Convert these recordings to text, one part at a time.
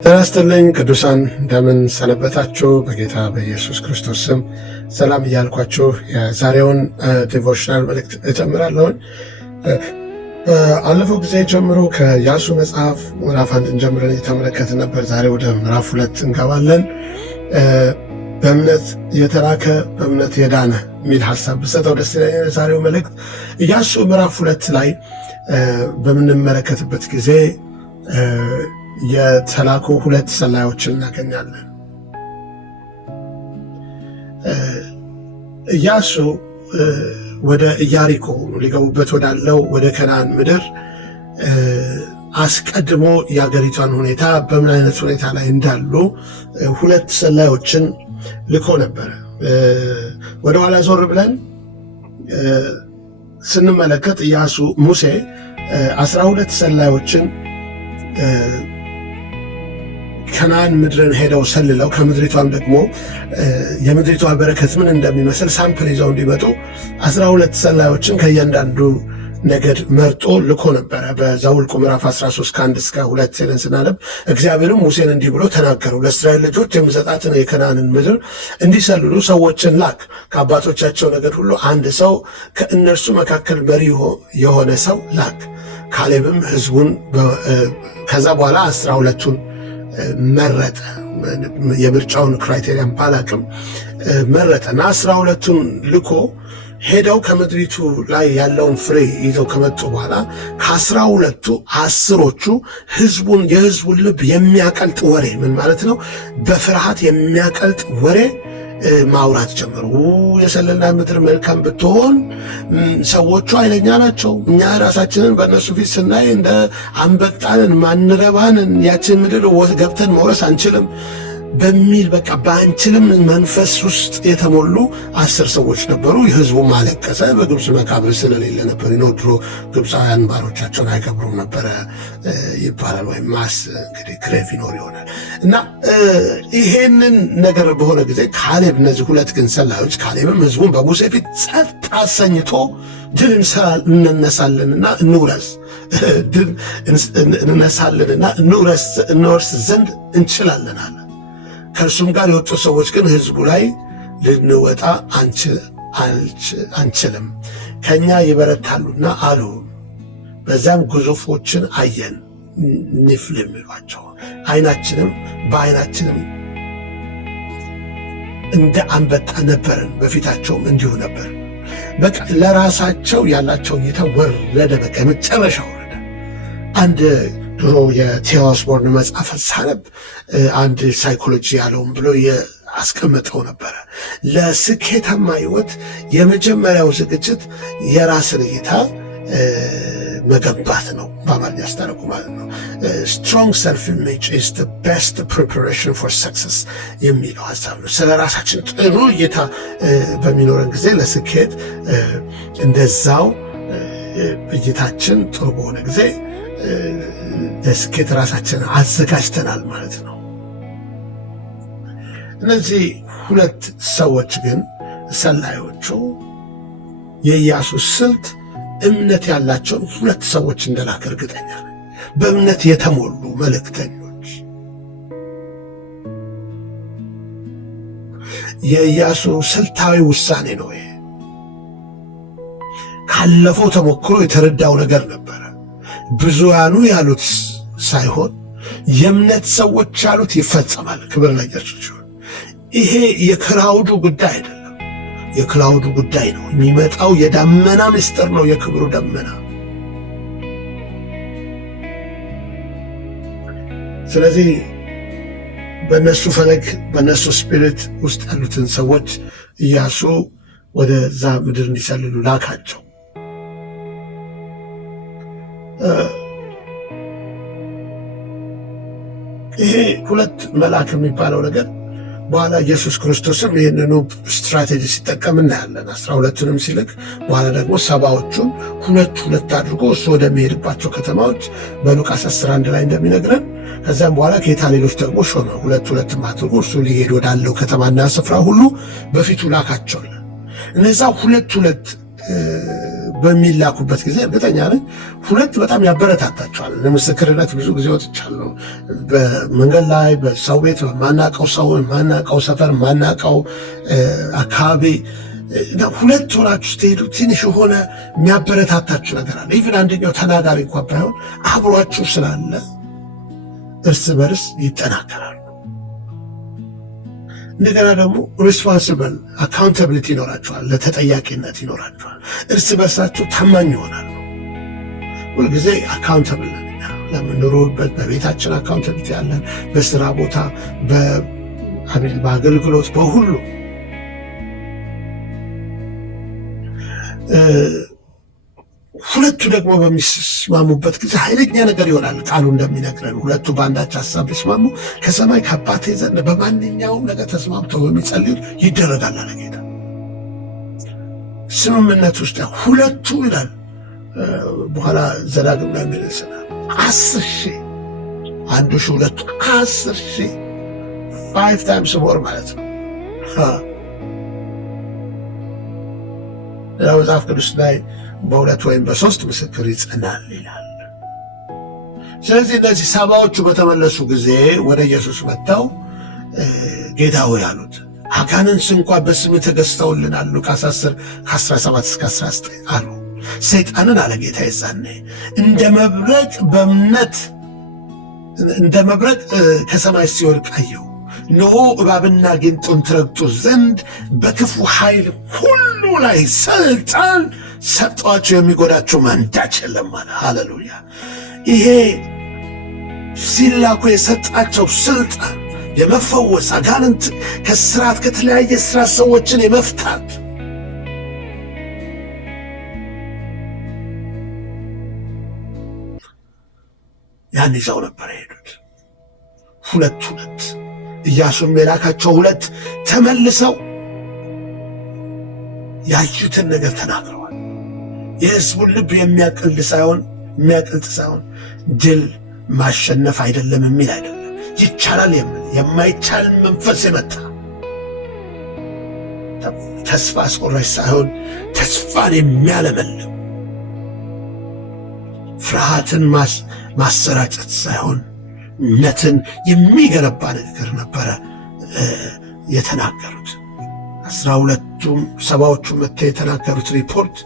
ተናስተልኝ ቅዱሳን እንደምን ሰነበታችሁ? በጌታ በኢየሱስ ክርስቶስ ስም ሰላም እያልኳችሁ የዛሬውን ዲቮሽናል መልእክት እጀምራለሁ። አለፈው ጊዜ ጀምሮ ከኢያሱ መጽሐፍ ምዕራፍ 1 ጀምረን እየተመለከትን ነበር። ዛሬ ወደ ምዕራፍ 2 እንገባለን። በእምነት የተላከ በእምነት የዳነ የሚል ሐሳብ ብሰጠው ደስ ይለኛል። የዛሬው መልእክት ኢያሱ ምዕራፍ 2 ላይ በምንመለከትበት ጊዜ የተላኩ ሁለት ሰላዮችን እናገኛለን። ኢያሱ ወደ ኢያሪኮ ሊገቡበት ወዳለው ወደ ከነዓን ምድር አስቀድሞ የአገሪቷን ሁኔታ በምን አይነት ሁኔታ ላይ እንዳሉ ሁለት ሰላዮችን ልኮ ነበረ። ወደኋላ ዞር ብለን ስንመለከት ኢያሱ ሙሴ 12 ሰላዮችን ከነዓን ምድርን ሄደው ሰልለው ከምድሪቷም ደግሞ የምድሪቷ በረከት ምን እንደሚመስል ሳምፕል ይዘው እንዲመጡ 12 ሰላዮችን ከእያንዳንዱ ነገድ መርጦ ልኮ ነበረ። በዘኍልቍ ምዕራፍ 13 ከ1 እስከ 2 ሄደን ስናነብ እግዚአብሔርም ሙሴን እንዲህ ብሎ ተናገረው፣ ለእስራኤል ልጆች የምሰጣትን የከነዓንን ምድር እንዲሰልሉ ሰዎችን ላክ። ከአባቶቻቸው ነገድ ሁሉ አንድ ሰው ከእነርሱ መካከል መሪ የሆነ ሰው ላክ። ካሌብም ሕዝቡን ከዛ በኋላ 12ቱን መረጠ። የምርጫውን ክራይቴሪያን ባላቅም መረጠና 12ቱን ልኮ ሄደው ከምድሪቱ ላይ ያለውን ፍሬ ይዘው ከመጡ በኋላ ከ12ቱ 10ዎቹ የሕዝቡን ልብ የሚያቀልጥ ወሬ፣ ምን ማለት ነው? በፍርሃት የሚያቀልጥ ወሬ ማውራት ጀመሩ። የሰለና ምድር መልካም ብትሆን ሰዎቹ ኃይለኛ ናቸው፣ እኛ ራሳችንን በእነሱ ፊት ስናይ እንደ አንበጣንን ማንረባንን ያችን ምድር ገብተን መውረስ አንችልም በሚል በቃ በአንችልም መንፈስ ውስጥ የተሞሉ 10 ሰዎች ነበሩ። ህዝቡ ማለቀሰ። በግብፅ መቃብር ስለሌለ ነበር። ድሮ ግብፃውያን ባሮቻቸውን አይከብሩም ነበረ ይባላል። ወይም ማስ እንግዲህ ግሬቭ ይኖር ይሆናል እና ይሄንን ነገር በሆነ ጊዜ ካሌብ፣ እነዚህ ሁለት ግን ሰላዮች፣ ካሌብም ህዝቡን በሙሴ ፊት ጸጥ አሰኝቶ ድል እንነሳለንና እንወርስ ዘንድ እንችላለን አለ። ከእርሱም ጋር የወጡ ሰዎች ግን ህዝቡ ላይ ልንወጣ አንችልም፣ ከእኛ ይበረታሉና አሉ። በዚያም ግዙፎችን አየን፣ ኒፍሊም ይሏቸው፣ በዓይናችንም እንደ አንበጣ ነበርን፣ በፊታቸውም እንዲሁ ነበር። በቃ ለራሳቸው ያላቸው እይታ ወረደ። በቃ የመጨረሻ ወረደ። አንድ ድሮ የቴዎስቦርን መጽሐፍ ሳነብ አንድ ሳይኮሎጂ ያለውን ብሎ አስቀምጠው ነበረ። ለስኬታማ ህይወት የመጀመሪያው ዝግጅት የራስን እይታ መገንባት ነው። በአማርኛ አስተረጉ ማለት ነው። ስትሮንግ ሰልፍ ኢሜጅ ኢዝ ዘ ቤስት ፕሪፓሬሽን ፎር ሰክሰስ የሚለው ሀሳብ ነው። ስለ ራሳችን ጥሩ እይታ በሚኖረን ጊዜ ለስኬት እንደዛው እይታችን ጥሩ በሆነ ጊዜ ለስኬት ራሳችን አዘጋጅተናል ማለት ነው። እነዚህ ሁለት ሰዎች ግን ሰላዮቹ የኢያሱ ስልት እምነት ያላቸውን ሁለት ሰዎች እንደላከ እርግጠኛ ነኝ። በእምነት የተሞሉ መልእክተኞች። የኢያሱ ስልታዊ ውሳኔ ነው። ይሄ ካለፈው ተሞክሮ የተረዳው ነገር ነበረ። ብዙያኑ ያሉት ሳይሆን የእምነት ሰዎች ያሉት ይፈጸማል። ክብር ለኢየሱስ ይሁን። ይሄ የክራውዱ ጉዳይ አይደለም፣ የክራውዱ ጉዳይ ነው። የሚመጣው የዳመና ምስጢር ነው፣ የክብሩ ደመና። ስለዚህ በእነሱ ፈለግ፣ በእነሱ ስፒሪት ውስጥ ያሉትን ሰዎች ኢያሱ ወደዛ ምድር እንዲሰልሉ ላካቸው። ይሄ ሁለት መልአክ የሚባለው ነገር በኋላ ኢየሱስ ክርስቶስም ይህንኑ ስትራቴጂ ሲጠቀም እናያለን። 12ቱንም ሲልክ በኋላ ደግሞ 70ዎቹን ሁለት አድርጎ እሱ ወደሚሄድባቸው ከተማዎች በሉቃስ 11 ላይ እንደሚነግረን፣ ከዚያም በኋላ ጌታ ሌሎች ደግሞ ሾመ። ሁለትም አድርጎ እርሱ ሊሄድ ወዳለው ከተማና ስፍራ ሁሉ በፊቱ ላካቸው። እነዛ ሁለት በሚላኩበት ጊዜ እርግጠኛ ነኝ ሁለት በጣም ያበረታታቸዋል። ለምስክርነት ብዙ ጊዜ ወጥቻለሁ። በመንገድ ላይ በሰው ቤት ማናቀው ሰው ማናቀው ሰፈር ማናቀው አካባቢ ሁለት ሆናችሁ ስትሄዱ ትንሽ የሆነ የሚያበረታታችሁ ነገር አለ። ኢቭን አንደኛው ተናጋሪ እንኳ ባይሆን አብሯችሁ ስላለ እርስ በርስ ይጠናከራሉ። እንደገና ደግሞ ሪስፖንሲብል አካውንታብሊቲ ይኖራቸዋል፣ ለተጠያቂነት ይኖራቸዋል። እርስ በርሳቸው ታማኝ ይሆናሉ። ሁልጊዜ አካውንታብል ነን እኛ ለምንኖርበት በቤታችን አካውንታብሊቲ ያለን፣ በስራ ቦታ፣ በአገልግሎት፣ በሁሉ ሁለቱ ደግሞ በሚስማሙበት ጊዜ ኃይለኛ ነገር ይሆናል። ቃሉ እንደሚነግረን ሁለቱ በአንዳች ሀሳብ ቢስማሙ ከሰማይ ከአባቴ ዘንድ በማንኛውም ነገር ተስማምተው በሚጸልዩት ይደረጋል አለ ጌታ። ስምምነት ውስጥ ሁለቱ ይላል። በኋላ ዘዳግም ላይ የሚልስና 10,000 አንዱ ሺህ ሁለቱ 10,000 5 times more ማለት ነው። መጽሐፍ ቅዱስ ላይ በሁለት ወይም በሶስት ምስክር ይጸናል ይላል። ስለዚህ እነዚህ ሰባዎቹ በተመለሱ ጊዜ ወደ ኢየሱስ መጥተው ጌታ ሆይ አሉት፣ አጋንንት እንኳ በስምህ ተገዝተውልናል ሉቃስ 10 ከ17 እስከ 19 አሉ። ሰይጣንን አለ ጌታ የዛኔ እንደ መብረቅ በእምነት እንደ መብረቅ ከሰማይ ሲወድቅ አየሁ። እነሆ እባብና ጊንጡን ትረግጡ ዘንድ በክፉ ኃይል ሁሉ ላይ ስልጣን ሰጧቸው፣ የሚጎዳቸው አንዳች የለም አለ። ሃሌሉያ! ይሄ ሲላኩ የሰጣቸው ስልጣን የመፈወስ አጋንንት ከስራት ከተለያየ ስራት ሰዎችን የመፍታት ያን ይዘው ነበር የሄዱት። ሁለት ኢያሱም የላካቸው ሁለት ተመልሰው ያዩትን ነገር ተናግረዋል። የሕዝቡን ልብ የሚያቀልጥ ሳይሆን ድል ማሸነፍ አይደለም የሚል አይደለም፣ ይቻላል የሚል የማይቻል መንፈስ የመጣ ተስፋ አስቆራጭ ሳይሆን ተስፋን የሚያለመልም ፍርሃትን ማሰራጨት ሳይሆን እምነትን የሚገነባ ንግግር ነበረ የተናገሩት። 12ቱም ሰባዎቹ መጥተው የተናገሩት ሪፖርት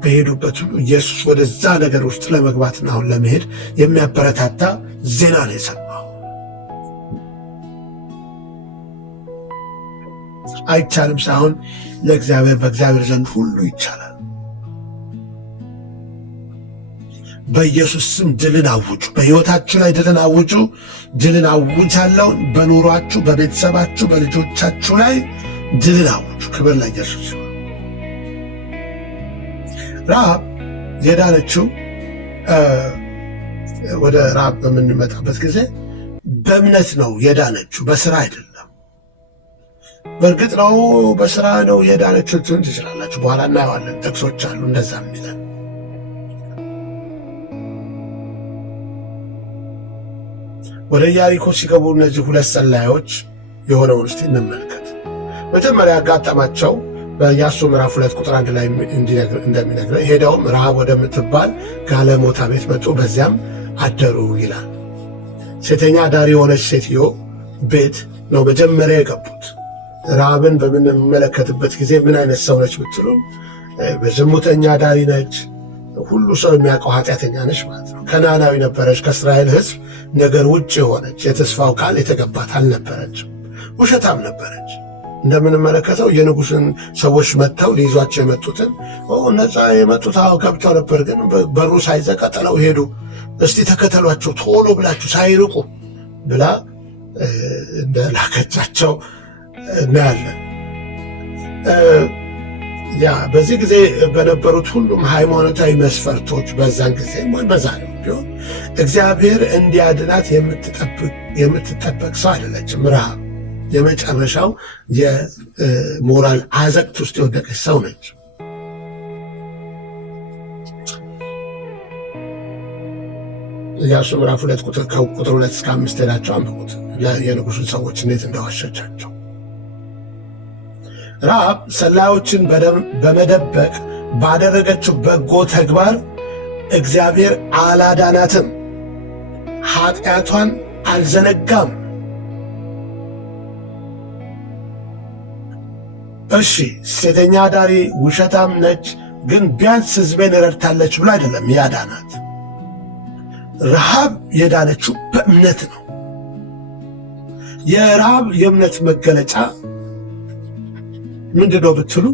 በሄዱበት ሁሉ ኢየሱስ ወደዛ ነገር ውስጥ ለመግባትና አሁን ለመሄድ የሚያበረታታ ዜና ነው የሰማው። አይቻልም ሳይሆን በእግዚአብሔር ዘንድ ሁሉ ይቻላል። በኢየሱስ ስም ድልን አውጁ። በሕይወታችሁ ላይ ድልን አውጁ። ድልን አውጃለሁ። በኑሯችሁ፣ በቤተሰባችሁ፣ በልጆቻችሁ ላይ ድልን አውጁ። ክብር ለኢየሱስ ይሁን። ረሃብ የዳነችው ወደ ረሃብ በምንመጣበት ጊዜ በእምነት ነው የዳነችው፣ በስራ አይደለም። በእርግጥ ነው በስራ ነው የዳነችው ትችላላችሁ። በኋላ እናየዋለን፣ ጥቅሶች አሉ እንደዛ የሚለን። ወደ ኢያሪኮ ሲገቡ እነዚህ ሁለት ሰላዮች የሆነውን እስቲ እንመልከት። መጀመሪያ ያጋጠማቸው በኢያሱ ምዕራፍ 2 ቁጥር 1 ላይ እንደሚነግረን ሄደውም ረሃብ ወደምትባል ጋለሞታ ቤት መጡ፣ በዚያም አደሩ ይላል። ሴተኛ አዳሪ የሆነች ሴትዮ ቤት ነው መጀመሪያ የገቡት። ረሃብን በምንመለከትበት ጊዜ ምን አይነት ሰው ነች ብትሉ፣ በዝሙተኛ አዳሪ ነች። ሁሉ ሰው የሚያውቀው ኃጢአተኛ ነች ማለት ነው። ከናናዊ ነበረች። ከእስራኤል ሕዝብ ነገር ውጭ የሆነች የተስፋው ቃል የተገባት አልነበረችም። ውሸታም ነበረች። እንደምንመለከተው የንጉሥን ሰዎች መጥተው ሊይዟቸው የመጡትን ነፃ የመጡት ገብተው ነበር፣ ግን በሩ ሳይዘጋ ጥለው ሄዱ። እስቲ ተከተሏቸው ቶሎ ብላችሁ ሳይርቁ ብላ እንደላከቻቸው እናያለን። በዚህ ጊዜ በነበሩት ሁሉም ሃይማኖታዊ መስፈርቶች በዛን ጊዜ ወይ በዛሬው ቢሆን እግዚአብሔር እንዲያድናት የምትጠበቅ ሰው አይደለችም። ረሃብ የመጨረሻው የሞራል አዘቅት ውስጥ የወደቀች ሰው ነች። ኢያሱ ምዕራፍ 2 ቁጥር 2 እስከ 5 ሄዳቸው አንብቡት። የንጉሡን ሰዎች እንዴት እንደዋሸቻቸው። ረሃብ ሰላዮችን በመደበቅ ባደረገችው በጎ ተግባር እግዚአብሔር አላዳናትም፣ ኃጢአቷን አልዘነጋም። እሺ ሴተኛ አዳሪ ውሸታም ነች፣ ግን ቢያንስ ሕዝቤን ረድታለች ብሎ አይደለም ያዳናት። ረሃብ የዳነችው በእምነት ነው። የረሃብ የእምነት መገለጫ ምንድነው ብትሉ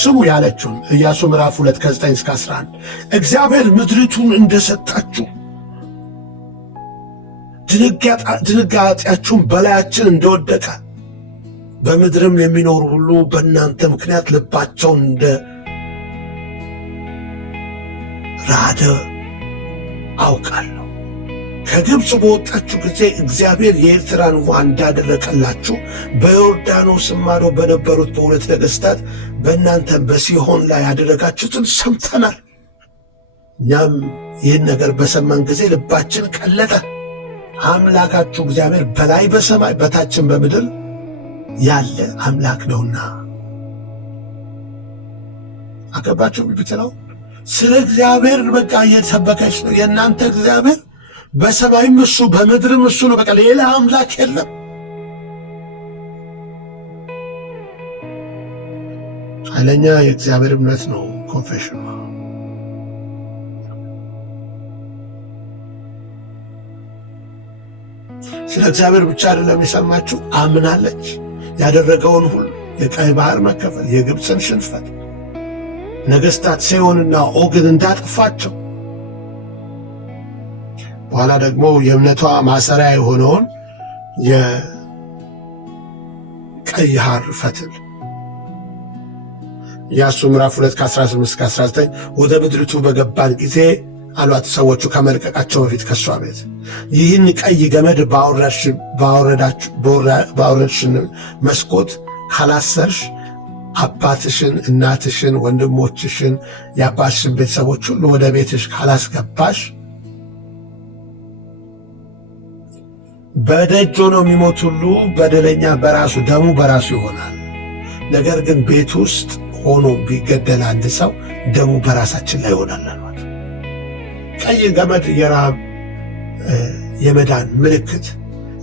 ስሙ ያለችውን ኢያሱ ምዕራፍ 2 ከ9 እስከ 11 እግዚአብሔር ምድሪቱን እንደሰጣችሁ ድንጋጤያችሁን በላያችን እንደወደቀ በምድርም የሚኖሩ ሁሉ በእናንተ ምክንያት ልባቸውን እንደ ራደ አውቃለሁ። ከግብፅ በወጣችሁ ጊዜ እግዚአብሔር የኤርትራን ውኃ እንዳደረቀላችሁ በዮርዳኖስ ማዶ በነበሩት በሁለት ነገሥታት በእናንተም በሲሆን ላይ ያደረጋችሁትን ሰምተናል። እኛም ይህን ነገር በሰማን ጊዜ ልባችን ቀለጠ። አምላካችሁ እግዚአብሔር በላይ በሰማይ በታችን በምድር ያለ አምላክ ነውና። አገባችሁ ብትለው ስለ እግዚአብሔር በቃ እየተሰበከች ነው። የእናንተ እግዚአብሔር በሰማይም እሱ በምድርም እሱ ነው። በቃ ሌላ አምላክ የለም። ኃይለኛ የእግዚአብሔር እምነት ነው ኮንፌሽን። ስለ እግዚአብሔር ብቻ አይደለም የሰማችሁ፣ አምናለች። ያደረገውን ሁሉ የቀይ ባህር መከፈል፣ የግብፅን ሽንፈት፣ ነገሥታት ሴዎንና ኦግን እንዳጠፋቸው፣ በኋላ ደግሞ የእምነቷ ማሰሪያ የሆነውን የቀይ ሐር ፈትል ኢያሱ ምዕራፍ 2 ከ18 እስከ 19 ወደ ምድሪቱ በገባን ጊዜ አሏት ሰዎቹ ከመልቀቃቸው በፊት ከሷ ቤት ይህን ቀይ ገመድ ባወረድሽን መስኮት ካላሰርሽ አባትሽን፣ እናትሽን፣ ወንድሞችሽን፣ የአባትሽን ቤተሰቦች ሁሉ ወደ ቤትሽ ካላስገባሽ በደጅ ሆኖ የሚሞት ሁሉ በደለኛ በራሱ ደሙ በራሱ ይሆናል። ነገር ግን ቤት ውስጥ ሆኖ ቢገደል አንድ ሰው ደሙ በራሳችን ላይ ይሆናል አሏት። ቀይ ገመድ የረሃብ የመዳን ምልክት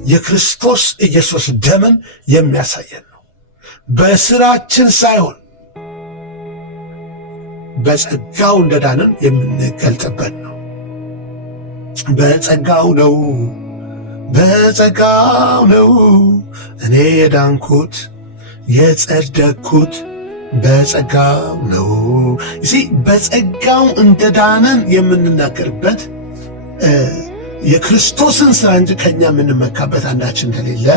የክርስቶስ ኢየሱስ ደምን የሚያሳየን ነው። በስራችን ሳይሆን በጸጋው እንደዳንን የምንገልጥበት ነው። በጸጋው ነው፣ በጸጋው ነው እኔ የዳንኩት የጸደቅኩት በጸጋው ነው። እዚህ በጸጋው እንደዳነን የምንናገርበት የክርስቶስን ሥራ እንጂ ከኛ የምንመካበት አንዳችን እንደሌለ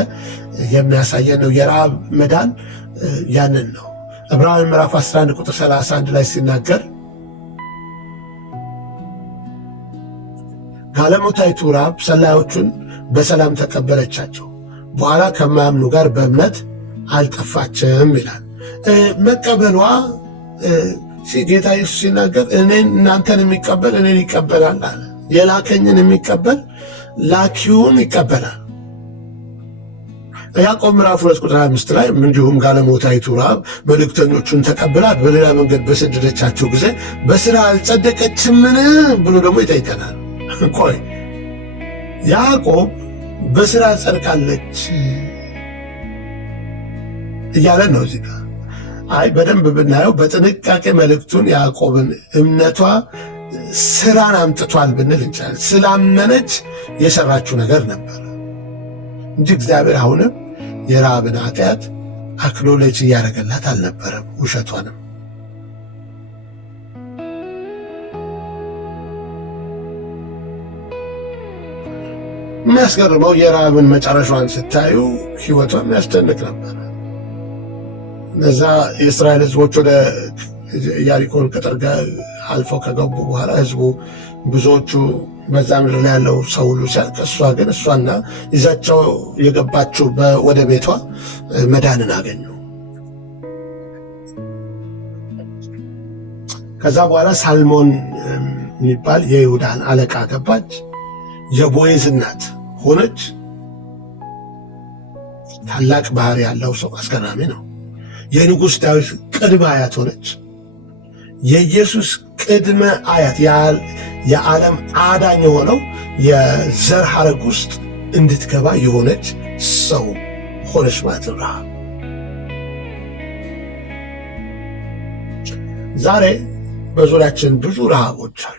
የሚያሳየን ነው። የረሃብ መዳን ያንን ነው። ዕብራውያን ምዕራፍ 11 ቁጥር 31 ላይ ሲናገር ጋለሞታይቱ ረሃብ ሰላዮቹን በሰላም ተቀበለቻቸው፣ በኋላ ከማያምኑ ጋር በእምነት አልጠፋችም ይላል። መቀበሏ ጌታ ኢየሱስ ሲናገር እኔን እናንተን የሚቀበል እኔን ይቀበላል አለ። የላከኝን የሚቀበል ላኪውን ይቀበላል። ያዕቆብ ምዕራፍ 2 ቁጥር 5 ላይ እንዲሁም ጋለሞታይቱ ረሃብ መልእክተኞቹን ተቀብላት በሌላ መንገድ በሰደደቻቸው ጊዜ በሥራ አልጸደቀችምን ብሎ ደግሞ ይጠይቀናል። ቆይ ያዕቆብ በሥራ ጸድቃለች እያለን ነው እዚህ ጋር። አይ በደንብ ብናየው በጥንቃቄ መልእክቱን ያዕቆብን እምነቷ ሥራን አምጥቷል ብንል እንችላለን። ስላመነች የሠራችው ነገር ነበር እንጂ እግዚአብሔር አሁንም የረሃብን ኃጢአት አክኖሌጅ እያደረገላት አልነበረም፣ ውሸቷንም። የሚያስገርመው የረሃብን መጨረሻዋን ስታዩ ሕይወቷ የሚያስደንቅ ነበር። እነዛ የእስራኤል ሕዝቦች ወደ ኢያሪኮን ቅጥር አልፈው ከገቡ በኋላ ሕዝቡ ብዙዎቹ በዛ ምድር ላይ ያለው ሰው ሁሉ ሲያልቅ፣ እሷ ግን እሷና ይዛቸው የገባችው ወደ ቤቷ መዳንን አገኙ። ከዛ በኋላ ሳልሞን የሚባል የይሁዳን አለቃ ገባች። የቦዔዝ እናት ሆነች። ታላቅ ባህሪ ያለው ሰው፣ አስገራሚ ነው። የንጉሥ ዳዊት ቅድመ አያት ሆነች። የኢየሱስ ቅድመ አያት የዓለም አዳኝ የሆነው የዘር ሐረግ ውስጥ እንድትገባ የሆነች ሰው ሆነች ማለት ነው ረሃብ። ዛሬ በዙሪያችን ብዙ ረሃቦች አሉ።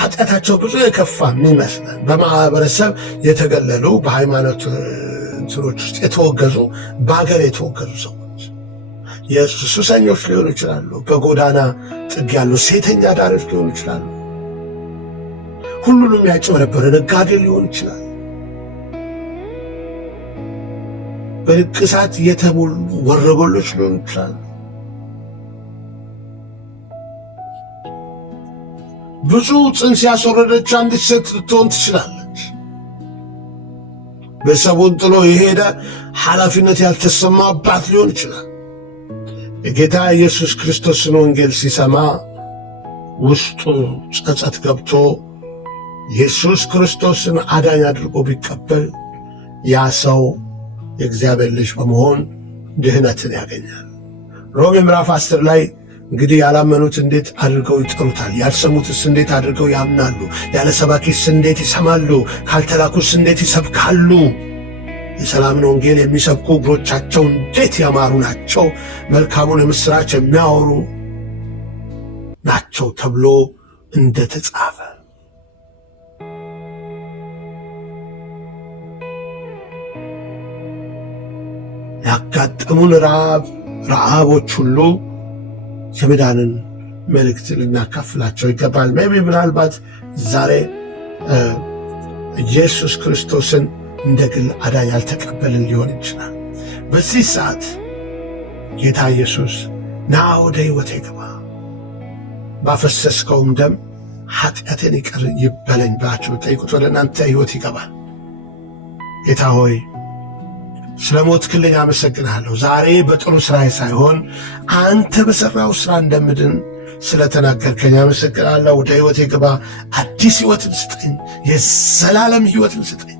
ኃጢአታቸው ብዙ የከፋ የሚመስለን በማህበረሰብ የተገለሉ በሃይማኖት እንትኖች ውስጥ የተወገዙ በሀገር የተወገዙ ሰዎች የሱሰኞች ሊሆኑ ይችላሉ። በጎዳና ጥግ ያሉ ሴተኛ ዳሪዎች ሊሆኑ ይችላሉ። ሁሉንም ያጭበረበረ ነጋዴ ሊሆን ይችላል። በንቅሳት የተሞሉ ወረበሎች ሊሆኑ ይችላሉ። ብዙ ጽንስ ያስወረደች አንዲት ሴት ልትሆን ትችላለች። ቤተሰቡን ጥሎ የሄደ ኃላፊነት ያልተሰማ አባት ሊሆን ይችላል። የጌታ ኢየሱስ ክርስቶስን ወንጌል ሲሰማ ውስጡ ጸጸት ገብቶ ኢየሱስ ክርስቶስን አዳኝ አድርጎ ቢቀበል ያ ሰው የእግዚአብሔር ልጅ በመሆን ድህነትን ያገኛል። ሮሜ ምዕራፍ 10 ላይ እንግዲህ ያላመኑት እንዴት አድርገው ይጠሩታል? ያልሰሙትስ እንዴት አድርገው ያምናሉ? ያለ ሰባኪስ እንዴት ይሰማሉ? ካልተላኩስ እንዴት ይሰብካሉ? የሰላምን ወንጌል የሚሰብኩ እግሮቻቸው እንዴት ያማሩ ናቸው! መልካሙን የምሥራች የሚያወሩ ናቸው ተብሎ እንደተጻፈ ያጋጠሙን ረሃቦች ሁሉ የመዳንን መልእክት ልናካፍላቸው ይገባል። ምናልባት ዛሬ ኢየሱስ ክርስቶስን እንደ ግል አዳኝ ያልተቀበልን ሊሆን ይችላል። በዚህ ሰዓት ጌታ ኢየሱስ ና ወደ ሕይወቴ ግባ፣ ባፈሰስከውም ደም ኃጢአቴን ይቅር ይበለኝ ብላችሁ ጠይቁት፣ ወደ እናንተ ሕይወት ይገባል። ጌታ ሆይ ስለ ሞትክልኝ አመሰግንሃለሁ። ዛሬ በጥሩ ሥራዬ ሳይሆን አንተ በሠራው ሥራ እንደምድን ስለተናገርከኝ አመሰግንሃለሁ። ወደ ሕይወቴ ግባ፣ አዲስ ሕይወትን ስጠኝ፣ የዘላለም ሕይወትን ስጠኝ።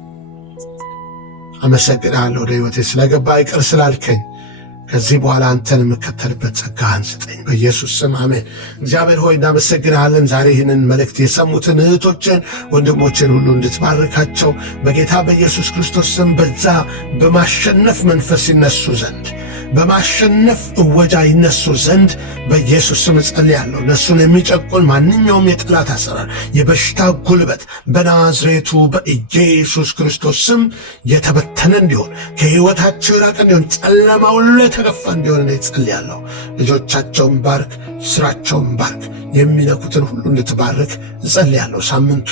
አመሰግንሃለሁ ወደ ሕይወቴ ስለገባ ይቅር ስላልከኝ። ከዚህ በኋላ አንተን የምከተልበት ጸጋህን ስጠኝ፣ በኢየሱስ ስም አሜን። እግዚአብሔር ሆይ እናመሰግንሃለን። ዛሬ ይህንን መልእክት የሰሙትን እህቶችን ወንድሞችን ሁሉ እንድትባርካቸው በጌታ በኢየሱስ ክርስቶስ ስም በዛ በማሸነፍ መንፈስ ይነሱ ዘንድ በማሸነፍ እወጃ ይነሱ ዘንድ በኢየሱስ ስም እጸልያለሁ። እነሱን የሚጨቁን ማንኛውም የጠላት አሰራር፣ የበሽታ ጉልበት በናዝሬቱ በኢየሱስ ክርስቶስ ስም የተበተነ እንዲሆን፣ ከሕይወታቸው የራቀ እንዲሆን፣ ጨለማው ሁሉ የተገፋ እንዲሆን እኔ እጸልያለሁ። ልጆቻቸውን ባርክ፣ ስራቸውን ባርክ፣ የሚነኩትን ሁሉ እንድትባርክ እጸልያለሁ። ሳምንቱ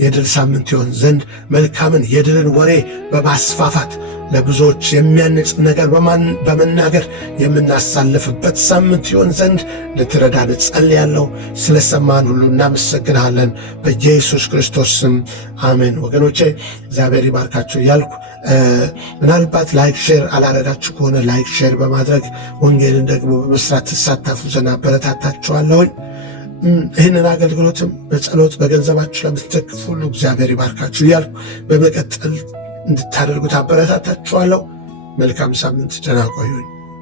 የድል ሳምንት ይሆን ዘንድ መልካምን የድልን ወሬ በማስፋፋት ለብዙዎች የሚያንጽ ነገር በመናገር የምናሳልፍበት ሳምንት ይሆን ዘንድ ልትረዳን እጸልያለሁ። ስለሰማን ሁሉ እናመሰግንሃለን በኢየሱስ ክርስቶስ ስም አሜን። ወገኖቼ እግዚአብሔር ይባርካችሁ እያልኩ ምናልባት ላይክ ሼር አላረጋችሁ ከሆነ ላይክ ሼር በማድረግ ወንጌልን ደግሞ በመስራት ትሳተፉ ዘንድ አበረታታችኋለሁኝ። ይህንን አገልግሎትም በጸሎት በገንዘባችሁ ለምትደግፉ ሁሉ እግዚአብሔር ይባርካችሁ እያልኩ በመቀጠል እንድታደርጉት አበረታታችኋለሁ። መልካም ሳምንት፣ ደህና ቆዩኝ።